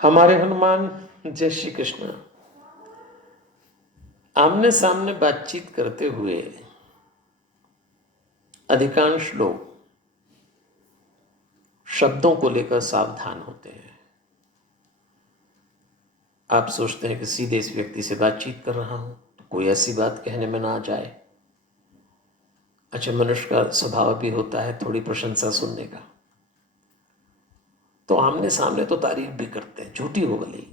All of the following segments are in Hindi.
हमारे हनुमान जय श्री कृष्ण आमने सामने बातचीत करते हुए अधिकांश लोग शब्दों को लेकर सावधान होते हैं। आप सोचते हैं कि सीधे इस व्यक्ति से बातचीत कर रहा हूं तो कोई ऐसी बात कहने में ना आ जाए। अच्छा, मनुष्य का स्वभाव भी होता है थोड़ी प्रशंसा सुनने का, तो आमने सामने तो तारीफ भी करते हैं, झूठी हो भले ही।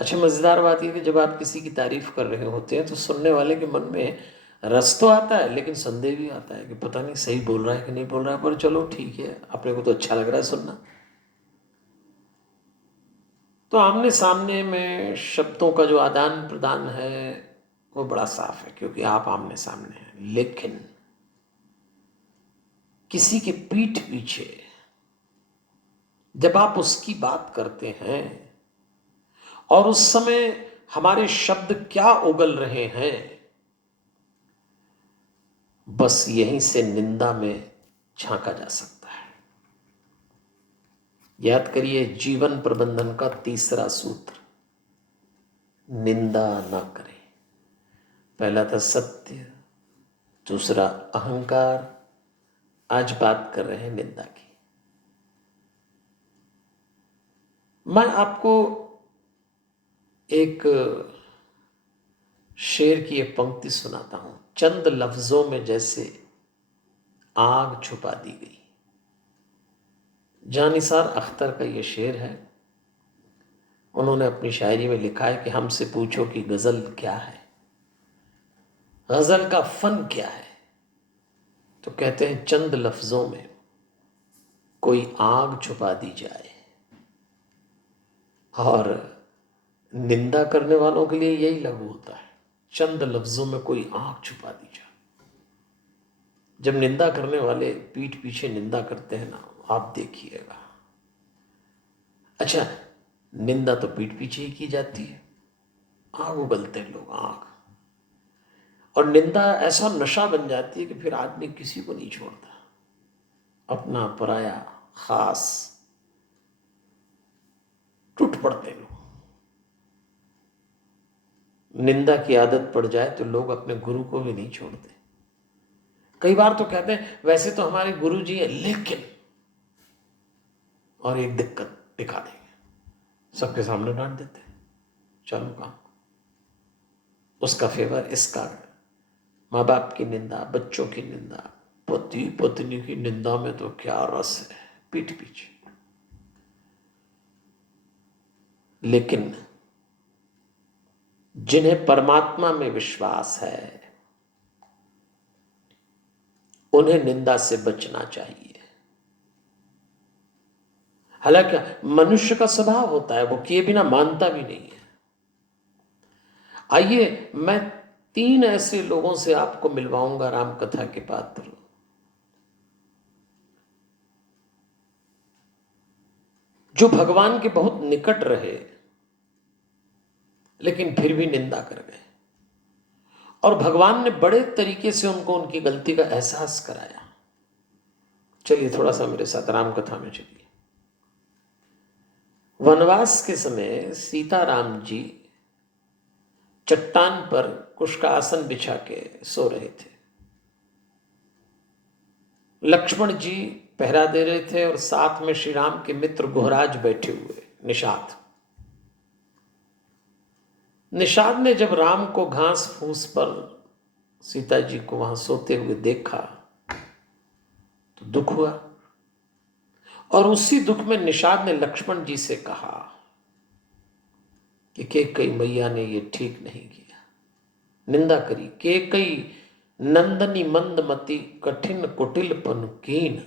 अच्छा, मजेदार बात यह कि जब आप किसी की तारीफ कर रहे होते हैं तो सुनने वाले के मन में रस तो आता है, लेकिन संदेह भी आता है कि पता नहीं सही बोल रहा है कि नहीं बोल रहा है, पर चलो ठीक है, अपने को तो अच्छा लग रहा है सुनना। तो आमने सामने में शब्दों का जो आदान प्रदान है वो बड़ा साफ है, क्योंकि आप आमने सामने हैं। लेकिन किसी के पीठ पीछे जब आप उसकी बात करते हैं और उस समय हमारे शब्द क्या उगल रहे हैं, बस यहीं से निंदा में झांका जा सकता है। याद करिए जीवन प्रबंधन का तीसरा सूत्र, निंदा ना करें। पहला था सत्य, दूसरा अहंकार, आज बात कर रहे हैं निंदा की। मैं आपको एक शेर की एक पंक्ति सुनाता हूं। चंद लफ्जों में जैसे आग छुपा दी गई। जानिसार अख्तर का ये शेर है। उन्होंने अपनी शायरी में लिखा है कि हमसे पूछो कि गजल क्या है, गजल का फन क्या है, तो कहते हैं चंद लफ्जों में कोई आग छुपा दी जाए। और निंदा करने वालों के लिए यही लागू होता है, चंद लफ्जों में कोई आग छुपा दी जाए। जब निंदा करने वाले पीठ पीछे निंदा करते हैं ना, आप देखिएगा। अच्छा, निंदा तो पीठ पीछे ही की जाती है, आग उगलते हैं लोग, आग। और निंदा ऐसा नशा बन जाती है कि फिर आदमी किसी को नहीं छोड़ता, अपना पराया खास टूट पड़ते लोग। निंदा की आदत पड़ जाए तो लोग अपने गुरु को भी नहीं छोड़ते। कई बार तो कहते हैं वैसे तो हमारे गुरु जी है, लेकिन, और एक दिक्कत दिखा देंगे, सबके सामने डांट देते हैं, चलो काम, उसका फेवर इसका। माँ बाप की निंदा, बच्चों की निंदा, पति पत्नी की निंदा में तो क्या रस है, पीठ पीछे। लेकिन जिन्हें परमात्मा में विश्वास है उन्हें निंदा से बचना चाहिए। हालांकि मनुष्य का स्वभाव होता है, वो किए बिना मानता भी नहीं है। आइए मैं 3 ऐसे लोगों से आपको मिलवाऊंगा राम कथा के पात्र, जो भगवान के बहुत निकट रहे लेकिन फिर भी निंदा कर गए, और भगवान ने बड़े तरीके से उनको उनकी गलती का एहसास कराया। चलिए थोड़ा सा मेरे साथ राम कथा में चलिए। वनवास के समय सीता राम जी चट्टान पर कुश का आसन बिछा के सो रहे थे। लक्ष्मण जी पहरा दे रहे थे और साथ में श्री राम के मित्र गुहराज बैठे हुए निषाद। निषाद ने जब राम को घास फूस पर सीता जी को वहां सोते हुए देखा तो दुख हुआ, और उसी दुख में निषाद ने लक्ष्मण जी से कहा कि कैकेयी मैया ने ये ठीक नहीं किया, निंदा करी। कैकेयी नंदनी मंदमती कठिन कुटिलपन कीन,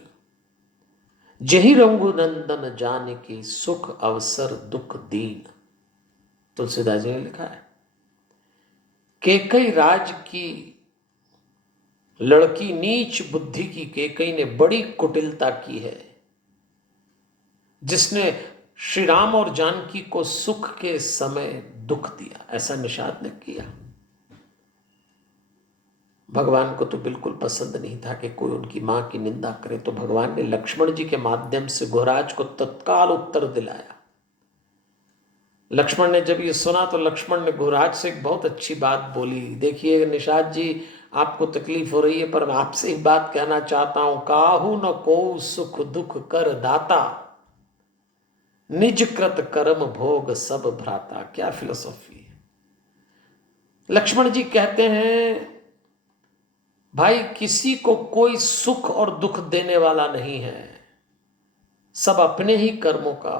जही रघुनंदन जानकी सुख अवसर दुख दीन। तुलसीदास जी ने लिखा है, कैकेयी राज की लड़की, नीच बुद्धि की कैकेयी ने बड़ी कुटिलता की है, जिसने श्री राम और जानकी को सुख के समय दुख दिया। ऐसा निषाद ने किया। भगवान को तो बिल्कुल पसंद नहीं था कि कोई उनकी मां की निंदा करे, तो भगवान ने लक्ष्मण जी के माध्यम से गुहराज को तत्काल उत्तर दिलाया लक्ष्मण ने जब ये सुना तो लक्ष्मण ने गुहराज से एक बहुत अच्छी बात बोली। देखिए निषाद जी, आपको तकलीफ हो रही है पर मैं आपसे एक बात कहना चाहता हूं, काहू न को सुख दुख कर दाता, निज कृत कर्म भोग सब भ्राता। क्या फिलोसॉफी है। लक्ष्मण जी कहते हैं भाई किसी को कोई सुख और दुख देने वाला नहीं है, सब अपने ही कर्मों का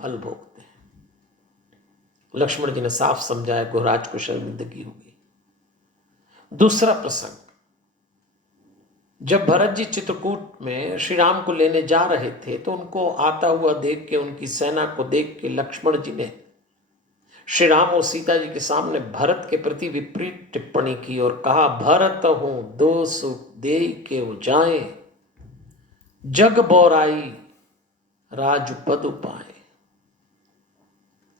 फल भोगते हैं। लक्ष्मण जी ने साफ समझाया, गुहराज को शर्मिंदगी होगी। दूसरा प्रसंग, जब भरत जी चित्रकूट में श्री राम को लेने जा रहे थे तो उनको आता हुआ देख के, उनकी सेना को देख के लक्ष्मण जी ने श्री राम और सीता जी के सामने भरत के प्रति विपरीत टिप्पणी की और कहा, भरत हूं दो सुख दे के वो जाए, जग बौराई राजपद पाए।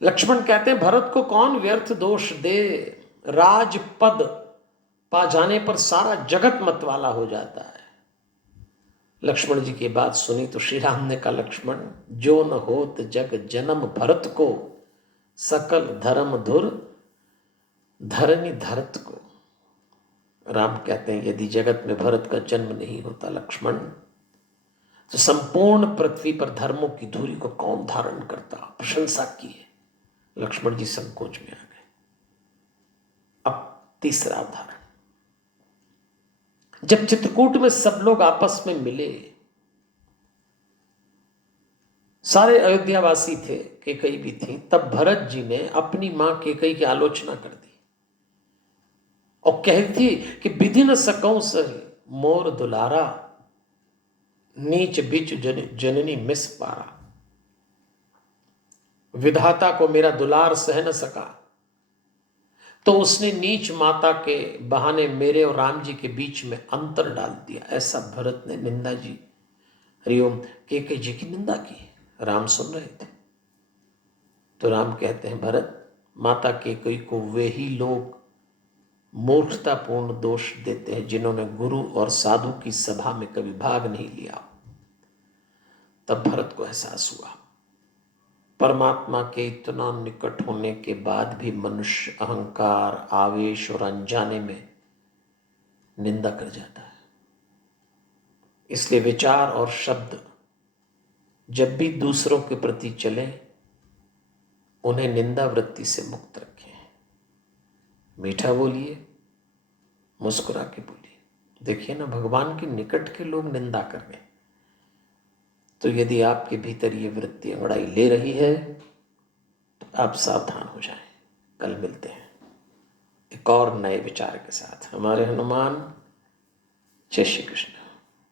लक्ष्मण कहते हैं भरत को कौन व्यर्थ दोष दे, राजपद पा जाने पर सारा जगत मतवाला हो जाता है। लक्ष्मण जी की बात सुनी तो श्री राम ने कहा, लक्ष्मण जो न होत जग जन्म भरत को, सकल धर्म धुर धरनी धरत को। राम कहते हैं यदि जगत में भरत का जन्म नहीं होता लक्ष्मण, तो संपूर्ण पृथ्वी पर धर्मों की धुरी को कौन धारण करता। प्रशंसा की है। लक्ष्मण जी संकोच में आ गए। अब तीसरा उदाहरण, जब चित्रकूट में सब लोग आपस में मिले, सारे अयोध्यावासी थे, केकई भी थी, तब भरत जी ने अपनी मां केकई की आलोचना कर दी और कही थी कि विधि न सकऊं सही मोर दुलारा, नीच बिच जननी मिस पारा। विधाता को मेरा दुलार सह न सका तो उसने नीच माता के बहाने मेरे और राम जी के बीच में अंतर डाल दिया। ऐसा भरत ने निंदा जी, हरिओम, केकई जी की निंदा की। राम सुन रहे थे तो राम कहते हैं, भरत, माता केकई को वे ही लोग मूर्खतापूर्ण दोष देते हैं जिन्होंने गुरु और साधु की सभा में कभी भाग नहीं लिया। तब भरत को एहसास हुआ, परमात्मा के इतना निकट होने के बाद भी मनुष्य अहंकार, आवेश और अनजाने में निंदा कर जाता है। इसलिए विचार और शब्द जब भी दूसरों के प्रति चले, उन्हें निंदा वृत्ति से मुक्त रखें। मीठा बोलिए, मुस्कुरा के बोलिए। देखिए ना, भगवान के निकट के लोग निंदा कर रहे हैं, तो यदि आपके भीतर ये वृत्ति अंगड़ाई ले रही है तो आप सावधान हो जाएं। कल मिलते हैं एक और नए विचार के साथ। हमारे हनुमान। जय श्री कृष्ण।